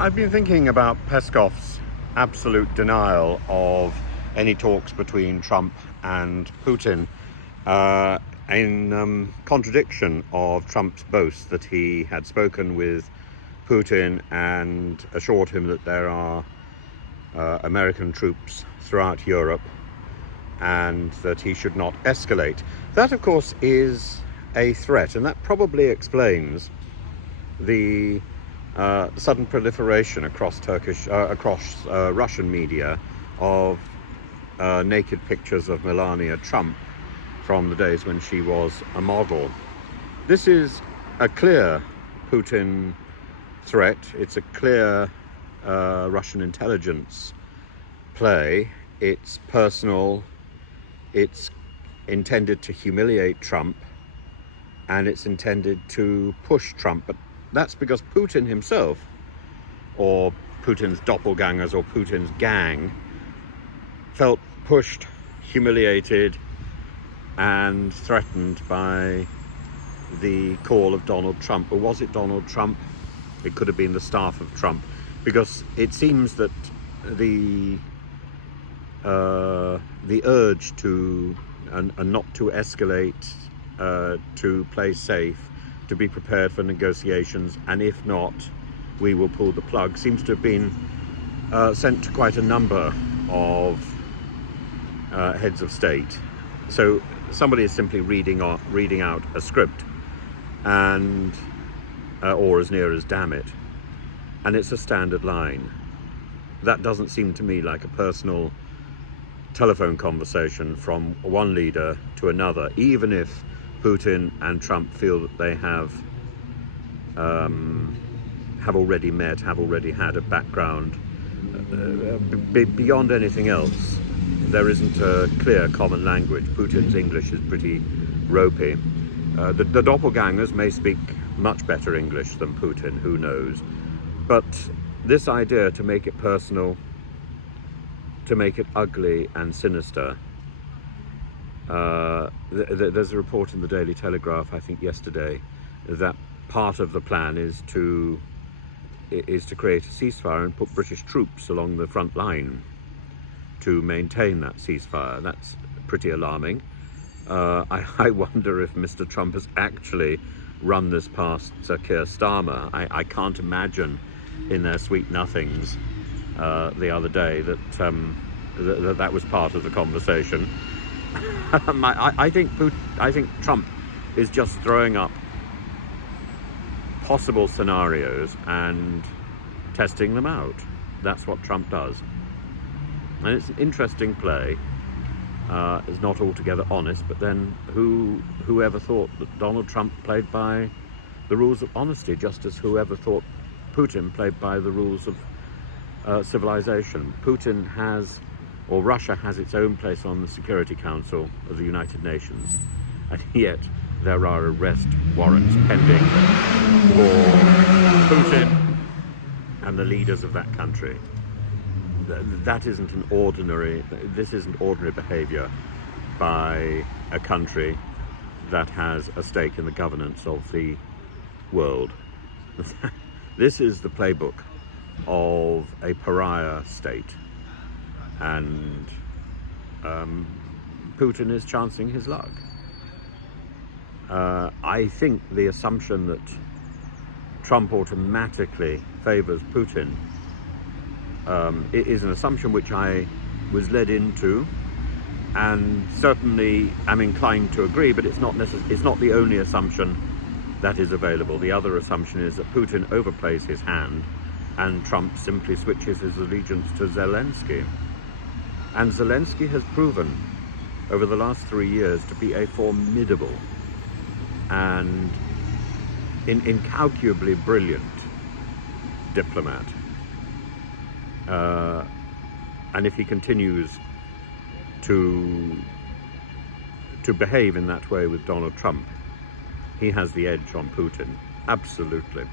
I've been thinking about Peskov's absolute denial of any talks between Trump and Putin, in contradiction of Trump's boast that he had spoken with Putin and assured him that there are American troops throughout Europe and that he should not escalate. That, of course, is a threat, and that probably explains the sudden proliferation across Russian media of naked pictures of Melania Trump from the days when she was a model. This is a clear Putin threat. It's a clear Russian intelligence play. It's personal. It's intended to humiliate Trump, and it's intended to push Trump. But that's because Putin himself, or Putin's doppelgangers, or Putin's gang, felt pushed, humiliated, and threatened by the call of Donald Trump. Or was it Donald Trump? It could have been the staff of Trump, because it seems that the urge to and not to escalate, to play safe, to be prepared for negotiations, and if not, we will pull the plug, seems to have been sent to quite a number of heads of state. So somebody is simply reading out a script, and or as near as damn it, and it's a standard line. That doesn't seem to me like a personal telephone conversation from one leader to another, even if Putin and Trump feel that they have already met, have already had a background. Beyond anything else, there isn't a clear common language. Putin's English is pretty ropey. The doppelgangers may speak much better English than Putin, who knows. But this idea to make it personal, to make it ugly and sinister. There's a report in the Daily Telegraph, I think yesterday, that part of the plan is to create a ceasefire and put British troops along the front line to maintain that ceasefire. That's pretty alarming. I wonder if Mr. Trump has actually run this past Keir Starmer. I can't imagine in their sweet nothings the other day that that was part of the conversation. I think Trump is just throwing up possible scenarios and testing them out. That's what Trump does, and it's an interesting play. It's not altogether honest, but then whoever thought that Donald Trump played by the rules of honesty, just as whoever thought Putin played by the rules of civilization. Putin has, or Russia has, its own place on the Security Council of the United Nations, and yet there are arrest warrants pending for Putin and the leaders of that country. This isn't ordinary behavior by a country that has a stake in the governance of the world. This is the playbook of a pariah state, and Putin is chancing his luck. I think the assumption that Trump automatically favors Putin is an assumption which I was led into, and certainly am inclined to agree, but it's not the only assumption that is available. The other assumption is that Putin overplays his hand and Trump simply switches his allegiance to Zelensky. And Zelensky has proven over the last 3 years to be a formidable and incalculably brilliant diplomat. And if he continues to behave in that way with Donald Trump, he has the edge on Putin, absolutely.